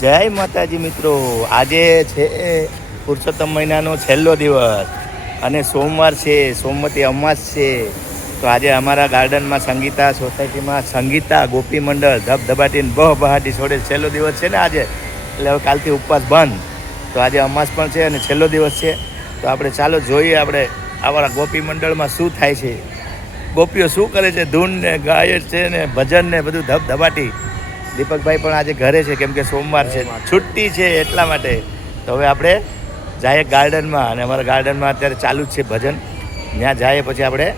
જય માતાજી મિત્રો, આજે છે પુરુષોત્તમ મહિનાનો છેલ્લો દિવસ અને સોમવાર છે, સોમવતી અમાસ છે. તો આજે અમારા ગાર્ડનમાં સંગીતા સોસાયટીમાં સંગીતા ગોપી મંડળ ધબધબાટીને બહાટી છોડે છેલ્લો દિવસ છે ને આજે, એટલે હવે કાલથી ઉપવાસ બંધ. તો આજે અમાસ પણ છે અને છેલ્લો દિવસ છે. તો આપણે ચાલો જોઈએ આપણે અમારા ગોપી મંડળમાં શું થાય છે, ગોપીઓ શું કરે છે, ધૂન ને ગાયક છે ને ભજન ને બધું ધબધબાટી. દીપકભાઈ પણ આજે ઘરે છે કેમ કે સોમવાર છે, છુટ્ટી છે એટલા માટે. તો હવે આપણે જઈએ ગાર્ડનમાં, અને અમારા ગાર્ડનમાં અત્યારે ચાલુ જ છે ભજન. ત્યાં જઈએ પછી આપણે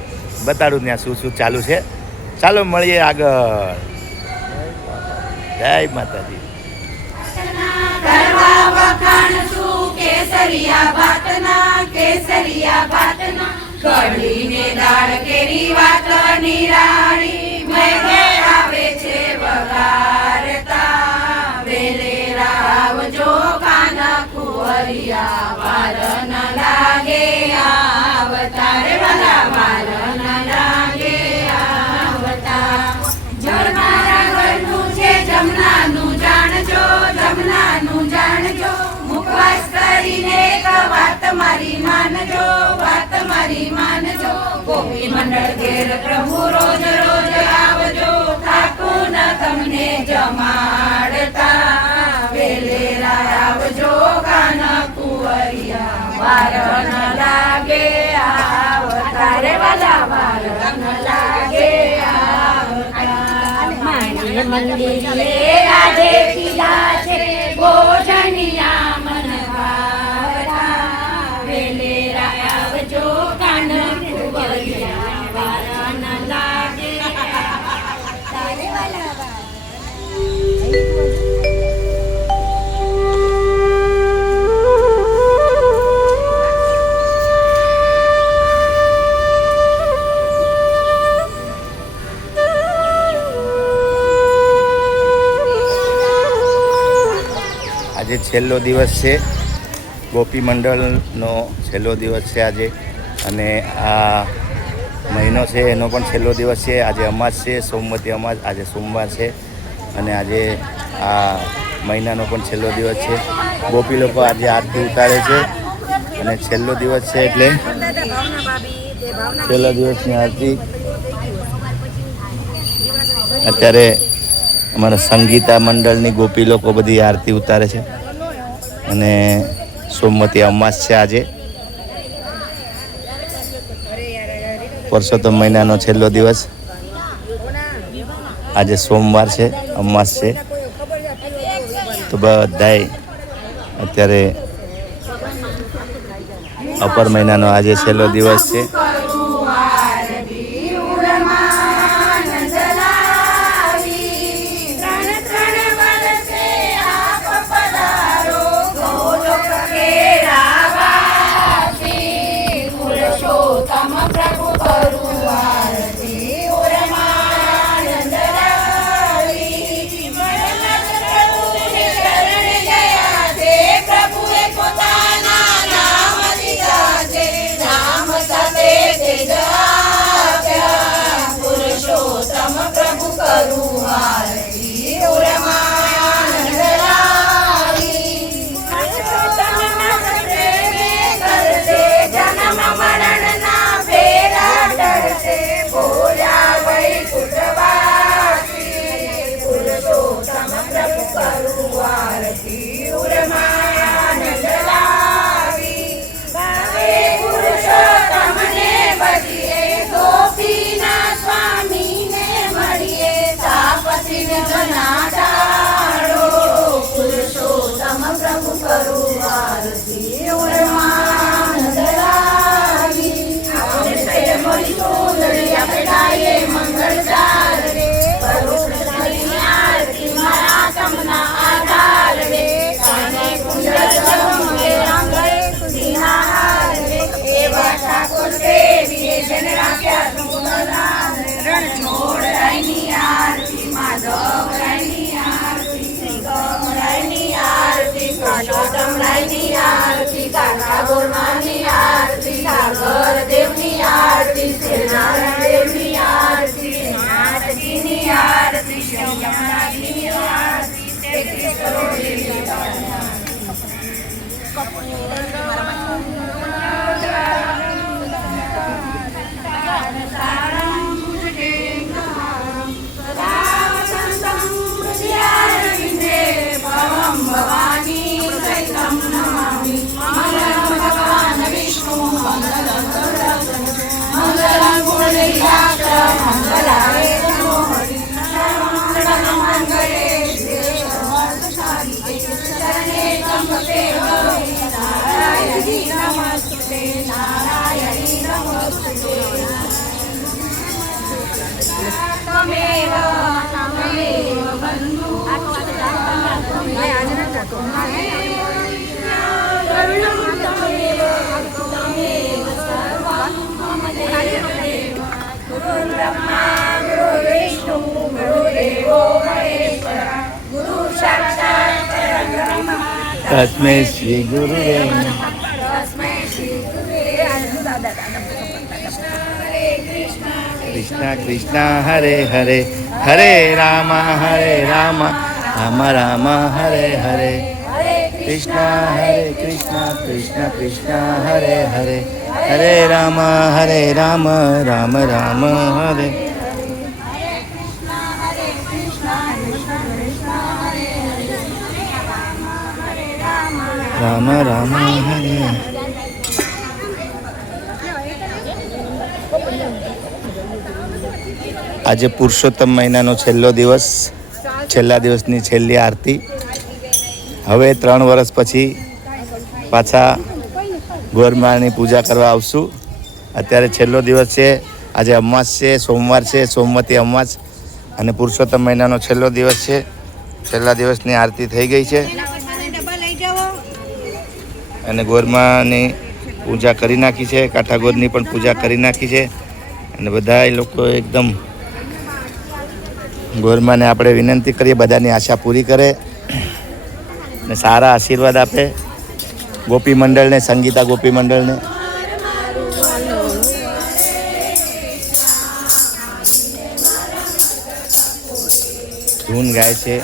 બતાડું ત્યાં શું શું ચાલુ છે. ચાલો મળીએ આગળ. જય માતાજી. કઢીને દાળ કેરી વાત નિરાળી મેઘે આવે છે વગારતા વેલે રાવજો કાના કુંવરિયા વાર ન લાગે આવતા રે વાલા વાર ન લાગે આવતા. જળ મારા ઘરનું છે જમનાનું જાણજો, જમનાનું જાણજો, મુખવાસ કરીને એક વાત મારી માનજો, વાત મારી માનજો. ગોપી મંડળ ઘેર પ્રભુ રોજ રોજ આવજો, ઠાકુર તમને જમાડતા વેલેરા આવજો કાના કુંવરિયા વાર ન લાગે આવતા રે વાલા વાર ન લાગે આવતા. મારી મંદિરે આજે ખીલા છે ભોજનિયા મન ભાવતા વેલેરા આવજો કાના કુંવરિયા વાર ન લાગે તારે વાલા વાર. આજે છેલ્લો દિવસ છે, ગોપી મંડળનો છેલ્લો દિવસ છે આજે, અને આ મહિનો છે એનો પણ છેલ્લો દિવસ છે. આજે અમાસ છે, સોમવતી અમાસ, આજે સોમવાર છે, અને આજે આ મહિનાનો પણ છેલ્લો દિવસ છે. ગોપી લોકો આજે આરતી ઉતારે છે અને છેલ્લો દિવસ છે એટલે છેલ્લા દિવસની આરતી અત્યારે અમારા સંગીતા મંડળની ગોપી લોકો બધી આરતી ઉતારે છે. અને સોમવતી અમાસ છે આજે, પુરુષોત્તમ મહિનાનો છેલ્લો દિવસ. આજે સોમવાર છે, અમાસ છે. તો બધાય અત્યારે અપર મહિનાનો આજે છેલ્લો દિવસ છે. મંગળ તસ્मै શ્રી ગુરુદેવ કૃષ્ણ કૃષ્ણ હરે હરે હરે રામ રામ રામ હરે હરે કૃષ્ણ કૃષ્ણ કૃષ્ણ હરે હરે હરે રામ રામ રામ હરે રામ રામ હરે. આજે પુરુષોત્તમ મહિનાનો છેલ્લો દિવસ, છેલ્લા દિવસની છેલ્લી આરતી. હવે 3 વર્ષ પછી પાછા ગોરમાની પૂજા કરવા આવશું. અત્યારે છેલ્લો દિવસ છે. આજે અમાસ છે, સોમવાર છે, સોમવતી અમાસ, અને પુરુષોત્તમ મહિનાનો છેલ્લો દિવસ છે. છેલ્લા દિવસની આરતી થઈ ગઈ છે અને ગોરમાની પૂજા કરી નાખી છે. કાઠાગોરની પણ પૂજા કરી નાખી છે અને બધા લોકો એકદમ ગોરમાને આપણે વિનંતી કરીએ બધાની આશા પૂરી કરે અને સારા આશીર્વાદ આપે. ગોપી મંડળને, સંગીતા ગોપી મંડળને ધૂન ગાય છે.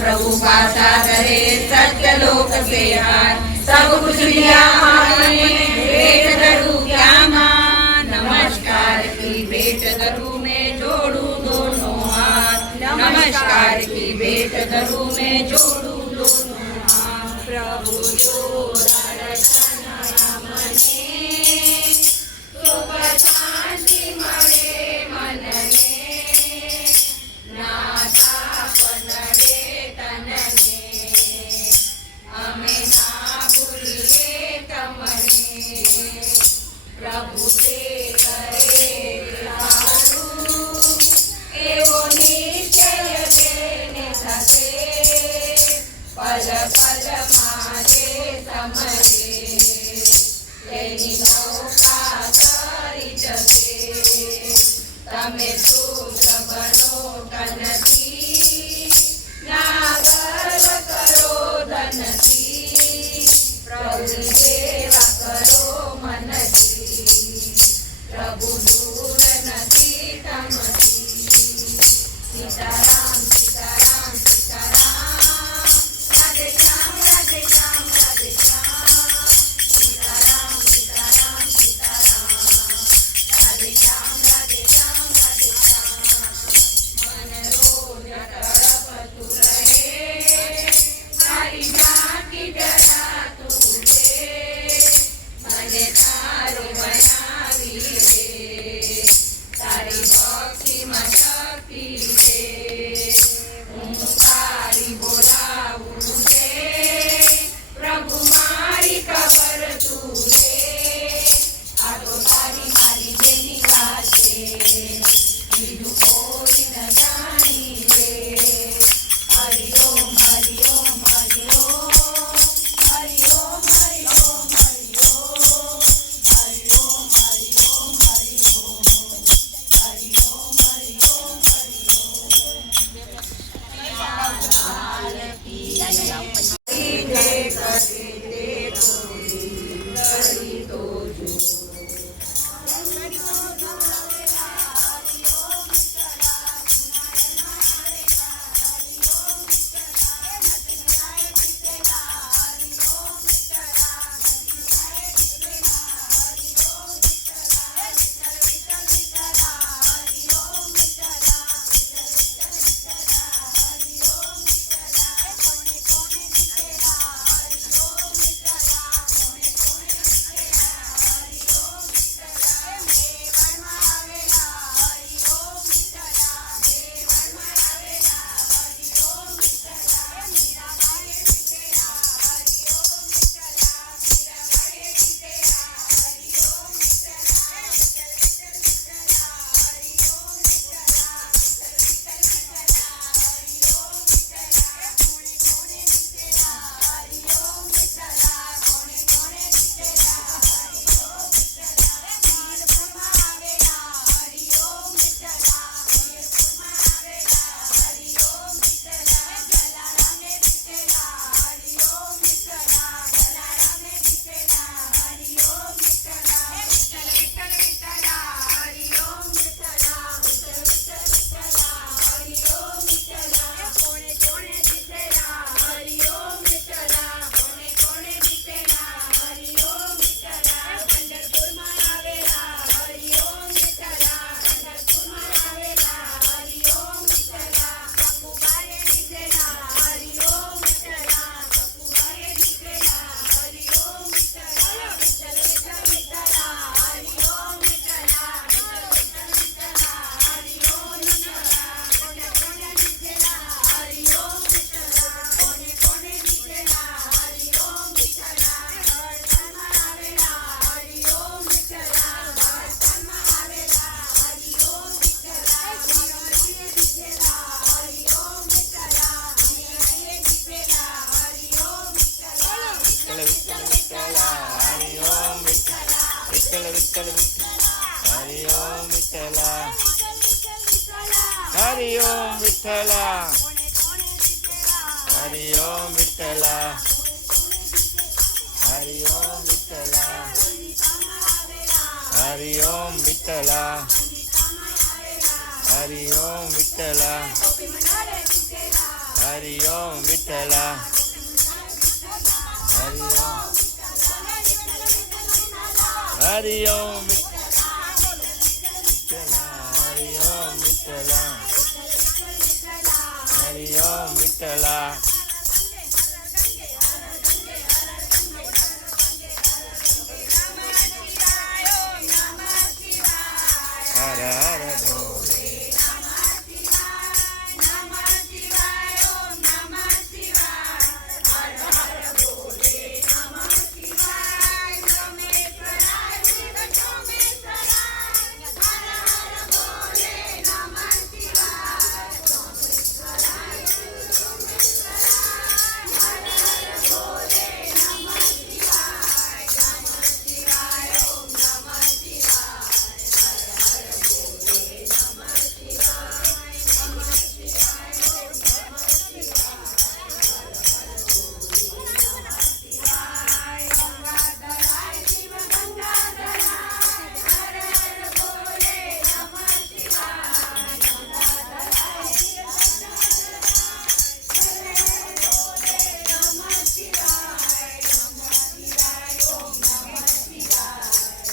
प्रभु का सादरे सत्य लोक से हार सब कुछ लिया आपने भेंट करूं क्या मां नमस्कार की भेंट करूं मैं जोड़ूं दोनों हाथ नमस्कार की भेंट करूं मैं जोड़ूं दोनों हाथ प्रभु जो दर्शन मने सुख शांति मरे मन प्रभु से करे एवो निश्चय देने थके पल पल मारे समरे तेरी नौका तरी जगे तमे सूत्र बनो कनती ना गर्व करो धनती प्रभु सेवा करो मनती प्रभु दूर नती तमती सीताराम सीताराम सीताराम राधे श्याम राधे श्याम राधे श्याम सीताराम सीताराम વિઠ્ઠલ વિઠ્ઠલ હરિ ઓમ વિઠ્ઠલા હરિ ઓમ વિઠ્ઠલા હરિ ઓમ વિઠ્ઠલા હરિ ઓમ વિઠ્ઠલા હરિ ઓમ વિઠ્ઠલા હરિ ઓમ વિઠ્ઠલા હરિ ઓમ વિઠ્ઠલા હરિ ઓમ હરિ ઓમ હરિ ઓમ વિઠ્ઠલા હરિ ઓમ વિઠ્ઠલા હર હર ભોલે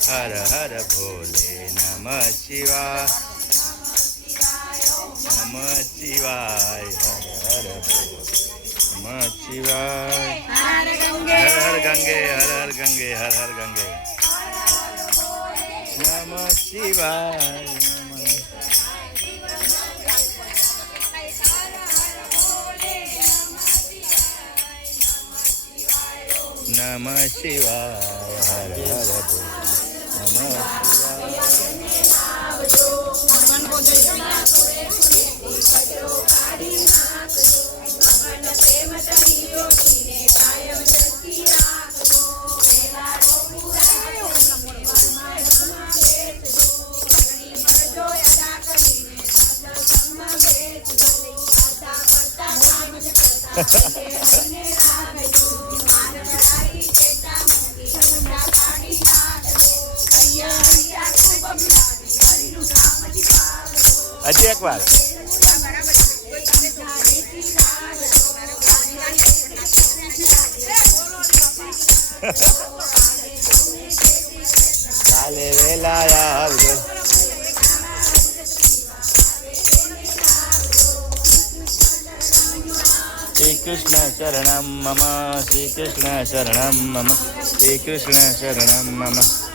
હર હર ભોલે નમઃ શિવાય નમઃ શિવાય હર હર ભોલે નમઃ શિવાય હર હર ગંગે હર હર ગંગે હર હર ગંગે નમઃ શિવાય નમઃ શિવાય હર હર ભોલે હજી એક વાર કાલે વેલા આવજો શ્રી કૃષ્ણ શરણમ મમ શ્રી કૃષ્ણ શરણમ મમ શ્રી કૃષ્ણ શરણમ મમ